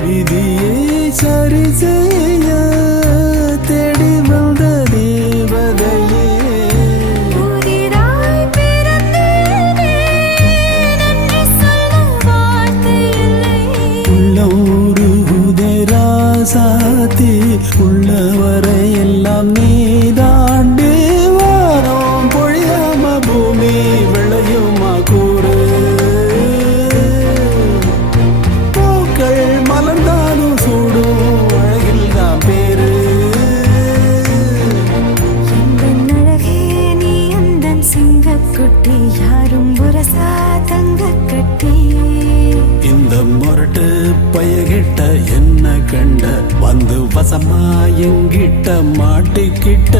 விதியை சரி செய்ய தேடி வந்த தேவதையே புதிதாய் பிறந்தேனே, நன்றி சொல்ல வார்த்தை இல்லை. உள்ளம் உருகுதே ராசாத்தி, உள்ளவரை எல்லாம் நீதாண்டு. வாரம் பொழியாம பூமி விளையுமா கூறு, பூக்கள் மலர்ந்தாலும் சூடும் அழகில் தான் பேரு. எந்தன் அழகே நீ எந்தன் சிங்கக்குட்டி, யாரும் உரசா தங்கக் கட்டி. இந்த முரட்டு பயகிட்ட என்ன கண்ட, வந்து வசமா எங்கிட்ட மாட்டிக்கிட்ட.